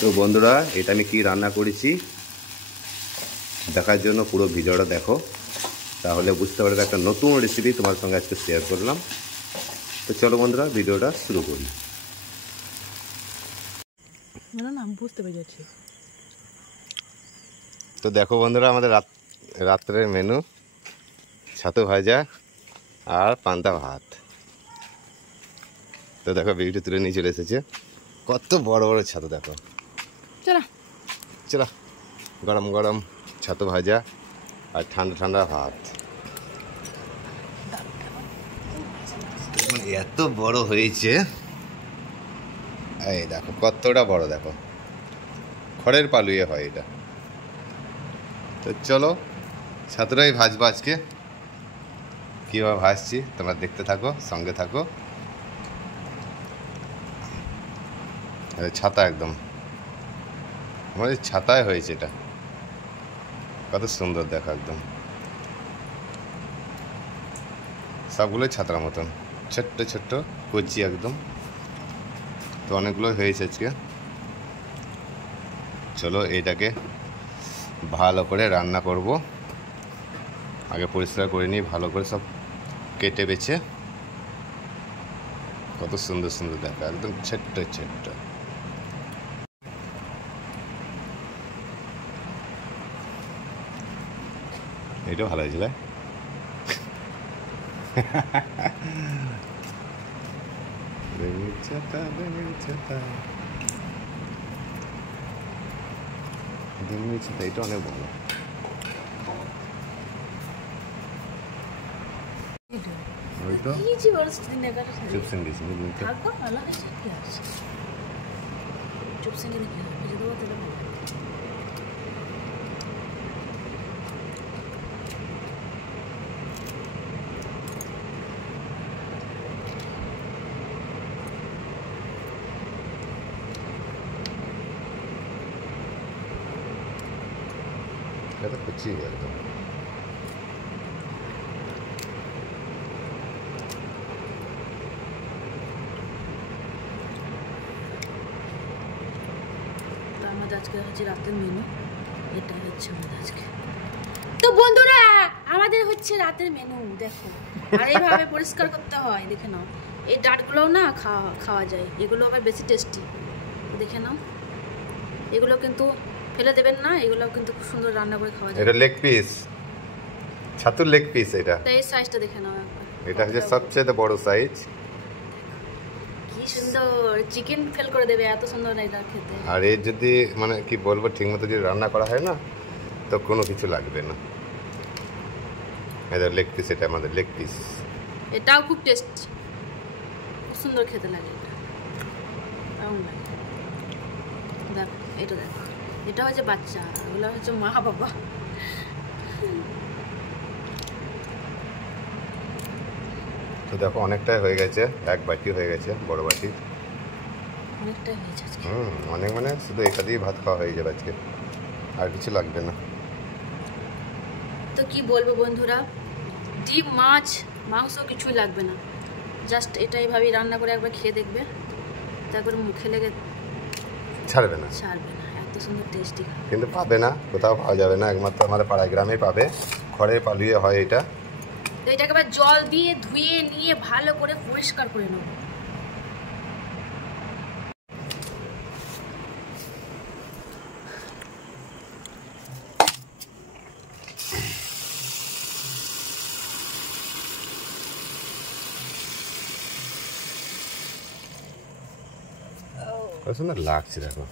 তো বন্ধুরা, এটা আমি কি রান্না করেছি দেখার জন্য পুরো ভিডিওটা দেখো, তাহলে বুঝতে পারবে। একটা নতুন রেসিপি তোমার সঙ্গে আজকে শেয়ার করলাম। তো চলো বন্ধুরা, ভিডিওটা শুরু করি। বুঝতে পেরেছি। তো দেখো বন্ধুরা, আমাদের রাত্রের মেনু ছাতু ভাজা আর পান্তা ভাত। তো দেখো ভিডিও তুলে নিয়ে চলে এসেছে। কত বড় বড় ছাতু দেখো। চলো গরম গরম ছাতু ভাজা আর ঠান্ডা ঠান্ডা ভাত। এত বড় হয়েছে, এই দেখো কতটা বড়, দেখো খড়ের পালুয়ে হয় এটা। তো চলো ছাতুটাই ভাজবো আজকে। কীভাবে ভাজছি তোমরা দেখতে থাকো, সঙ্গে থাকো। ছাতা একদম আমাদের ছাতায় হয়েছে এটা, কত সুন্দর দেখো, একদম সবগুলোই ছাতার মতন, ছোট্ট ছোট্ট কচি একদম। তো অনেকগুলো হয়েছে আজকে। চলো এইটাকে ভালো করে রান্না করব। আগে পরিষ্কার করে নিই ভালো করে, সব কেটে বেছে। কত সুন্দর সুন্দর দেখো, একদম ছোট্ট ছোট্ট। এটাও ভালো হয়েছিল। এটা অনেক ভালো। এটা কুচি একদম। আমাদের আজকে হচ্ছে রাতের মেনু, এটা হচ্ছে আমাদের আজকে। তো বন্ধুরা, আমাদের হচ্ছে রাতের মেনু দেখো। আর এইভাবে পরিষ্কার করতে হয়, দেখে নাও। এই ডাঁটগুলোও না খাওয়া যায়, এগুলো আবার বেশি টেস্টি। দেখে নাও, এগুলো কিন্তু ফেলে দেবেন না, এগুলো কিন্তু খুব সুন্দর রান্না করে খাওয়া যায়। এটা লেগ পিস, ছাতুর লেগ পিস এটা। এই সাইজটা দেখে নাও একবার, এটা হচ্ছে সবচেয়ে বড় সাইজ। কি সুন্দর, চিকেন ফেল করে দেবে, এত সুন্দর এটা খেতে। আর এর যদি মানে কি বলবো, ঠিকমতো যদি রান্না করা হয় না, তো কোনো কিছু লাগবে না। এটা লেগ পিস, এটা আমাদের লেগ পিস। এটাও খুব টেস্ট, খুব সুন্দর খেতে লাগে এটা। কেমন লাগে দেখো, এটা দেখো, এটা হচ্ছে বাচ্চা, এগুলো হচ্ছে মা বাবা। তো দেখো অনেকটাই হয়ে গেছে, এক বাটি হয়ে গেছে, বড় বাটি। অনেকটাই হয়েছে আজকে। অনেক, মানে শুধু এটা দিয়ে ভাত খাওয়া হয়ে যাবে আজকে, আর কিছু লাগবে না। তো কি বলবো বন্ধুরা, ডিম মাছ মাংস কিছুই লাগবে না, জাস্ট এটা এইভাবেই রান্না করে একবার খেয়ে দেখবে, তারপরে মুখে লেগে ছাড়বে না, এত সুন্দর টেস্টি। কিন্তু পাবে না, কোথাও পাওয়া যাবে না, একমাত্র আমাদের পাড়ায় গ্রামে পাবে। খড়ের পালুয়ে হয় এটা। তো এটাকে আবার জল দিয়ে ধুয়ে নিয়ে ভালো করে পরিষ্কার করে নেব। সুন্দর লাগছে দেখো,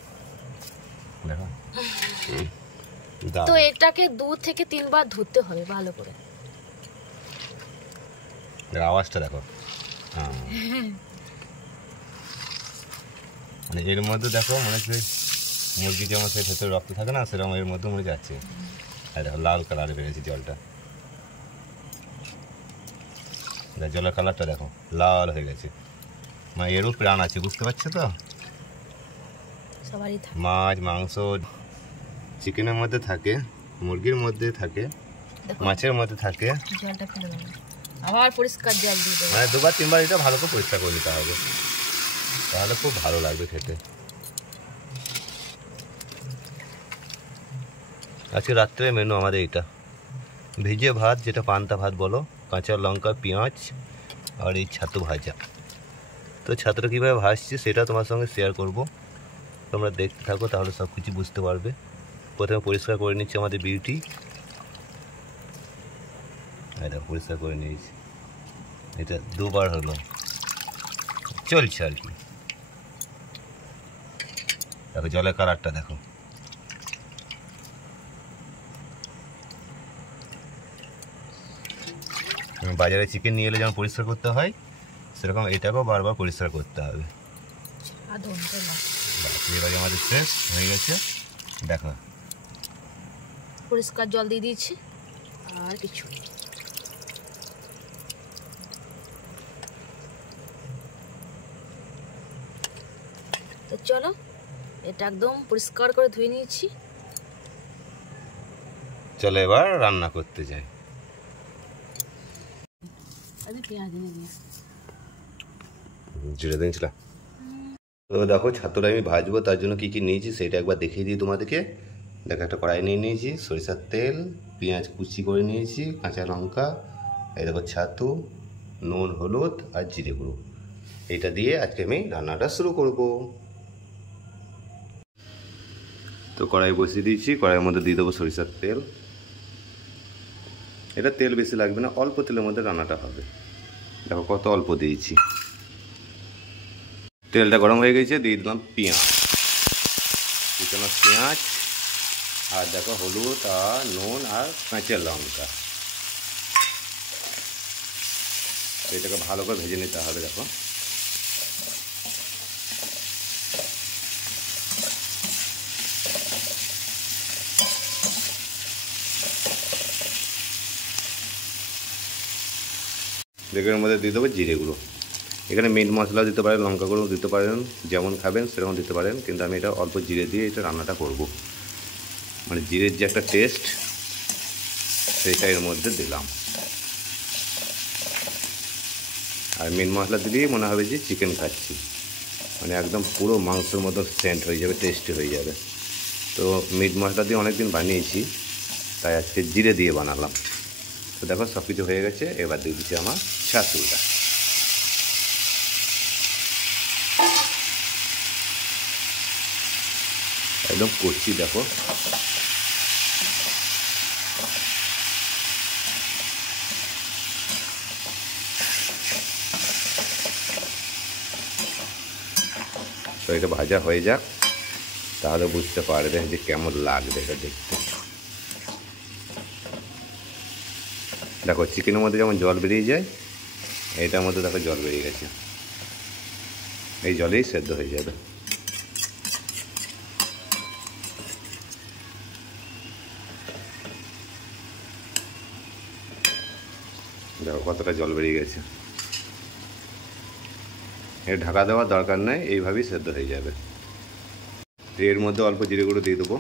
দেখো। তো এটাকে 2 থেকে 3 বার ধুতে হবে ভালো করে। আওয়াজটা দেখো, মানে এর মধ্যে দেখো মনে হচ্ছে মুরগি যেমন সেই ভেতরে রক্ত থাকে না, সেরকম এর মধ্যে মনে যাচ্ছে। আর দেখো লাল কালারে বেরিয়েছে জলটা, জলের কালারটা দেখো লাল হয়ে গেছে। মানে এরও প্রাণ আছে, বুঝতে পারছো তো। মাছ মাংস চিকেনের মধ্যে থাকে, মুরগির মধ্যে থাকে, মাছের মধ্যে থাকে। জলটা ফেলে দেবো, আবার পরিষ্কার জল দিয়ে দেবো, মানে 2-3 বার এটা ভালো করে পরিষ্কার করে নিতে হবে, তাহলে খুব ভালো লাগবে খেতে। আজকে রাত্রে মেনু আমাদের এটা ভিজে ভাত, যেটা পান্তা ভাত বলো, কাঁচা লঙ্কা পেঁয়াজ আর এই ছাতু ভাজা। তো ছাতুটা কীভাবে ভাজছি সেটা তোমার সঙ্গে শেয়ার করব, তোমরা দেখতে থাকো, তাহলে সব কিছু বুঝতে পারবে। প্রথমে পরিষ্কার করে নিচ্ছি আমাদের বিউটি, এটা পরিষ্কার করে নিয়েছি, এটা দুবার হলো, চলছে আর কি। দেখো জলের কালারটা দেখো। বাজারে চিকেন নিয়ে এলে যেমন পরিষ্কার করতে হয়, সেরকম এটাকেও বারবার পরিষ্কার করতে হবে। এবারে আমাদের শেষ হয়ে গেছে, দেখো পরিষ্কার জল দিয়ে দিয়েছি, আর কিছু তো চলো এটা একদম পরিষ্কার করে ধুয়ে নিয়েছি। চলো এবার রান্না করতে যাই। পেঁয়াজ দিয়ে দিয়ে জিরে দিয়েছিলাম। তো দেখো ছাতুটা আমি ভাজবো, তার জন্য কী কী নিয়েছি সেটা একবার দেখিয়ে দিই তোমাদেরকে। দেখো একটা কড়াই নিয়ে নিয়েছি, সরিষার তেল, পেঁয়াজ কুচি করে নিয়েছি, কাঁচা লঙ্কা, এই দেখো ছাতু, নুন হলুদ আর জিরে গুঁড়ো। এটা দিয়ে আজকে আমি রান্নাটা শুরু করব। তো কড়াই বসিয়ে দিয়েছি, কড়াইয়ের মধ্যে দিয়ে দেবো সরিষার তেল। এটা তেল বেশি লাগবে না, অল্প তেলের মধ্যে রান্নাটা হবে। দেখো কত অল্প দিয়েছি। তেলটা গরম হয়ে গেছে, দিয়ে দিলাম পেঁয়াজ, কুচানো পেঁয়াজ, আর দেখো হলুদ আর নুন আর কাঁচা লঙ্কা। এটাকে ভালো করে ভেজে নিতে হবে। দেখো এর মধ্যে দিয়ে দেবো জিরে গুঁড়ো। এখানে মিট মশলা দিতে পারেন, লঙ্কা গুঁড়ো দিতে পারেন, যেমন খাবেন সেরকম দিতে পারেন, কিন্তু আমি এটা অল্প জিরে দিয়ে এটা রান্নাটা করব। মানে জিরের যে একটা টেস্ট সেটা এর মধ্যে দিলাম। আর মিট মশলা দিলেই মনে হবে যে চিকেন খাচ্ছি, মানে একদম পুরো মাংসের মতো সেন্ট হয়ে যাবে, টেস্টি হয়ে যাবে। তো মিট মশলা দিয়ে অনেকদিন বানিয়েছি, তাই আজকে জিরে দিয়ে বানালাম। তো দেখো সব কিছু হয়ে গেছে, এবার দিয়ে দিচ্ছি আমার ছাতুটা। একদম করছি দেখো। তো এটা ভাজা হয়ে যাক, তাহলে বুঝতে পারবে যে কেমন লাগবে এটা দেখতে। দেখো চিকেনের মধ্যে যেমন জল বেরিয়ে যায়, এইটার মধ্যে দেখো জল বেরিয়ে গেছে, এই জলেই সেদ্ধ হয়ে যাবে। দেখো কতটা জল বেরিয়ে গেছে। এর ঢাকা দেওয়ার দরকার নেই, এইভাবেই সেদ্ধ হয়ে যাবে। এর মধ্যে অল্প জিরে গুঁড়ো দিয়ে দেবো।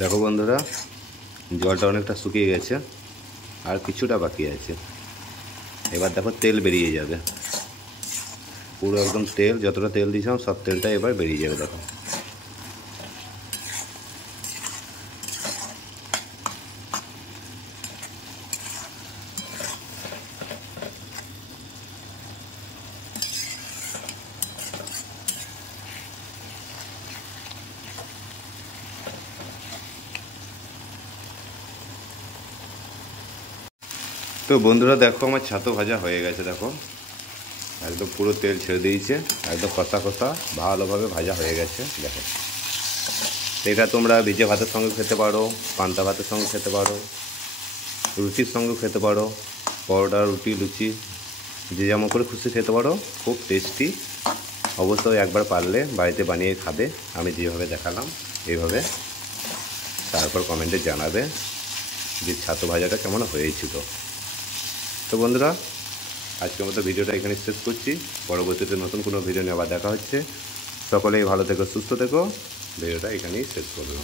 দেখো বন্ধুরা, জলটা অনেকটা শুকিয়ে গেছে, আর কিছুটা বাকি আছে। এবার দেখো তেল বেরিয়ে যাবে, পুরো একদম তেল, যতটা তেল দিয়েছিলাম সব তেলটা এবার বেরিয়ে যাবে। দেখো তো বন্ধুরা, দেখো আমার ছাতু ভাজা হয়ে গেছে। দেখো একদম পুরো তেল ছেড়ে দিয়েছে, একদম কষা কষা ভালোভাবে ভাজা হয়ে গেছে। দেখো এটা তোমরা ভিজে ভাতের সঙ্গে খেতে পারো, পান্তা ভাতের সঙ্গে খেতে পারো, রুটির সঙ্গে খেতে পারো, পরোটা, রুটি, লুচি, যে যেমন করে খুশি খেতে পারো। খুব টেস্টি। অবশ্যই একবার পারলে বাড়িতে বানিয়ে খাবে, আমি যেভাবে দেখালাম এইভাবে। তারপর কমেন্টে জানাবে যে ছাতু ভাজাটা কেমন হয়েছিল। তো বন্ধুরা, আজকের মতো ভিডিওটা এখানে শেষ করছি। পরবর্তীতে নতুন কোনো ভিডিও নিয়ে আবার দেখা হচ্ছে। সকলেই ভালো থেকো, সুস্থ থেকো। ভিডিওটা এখানেই শেষ করবো।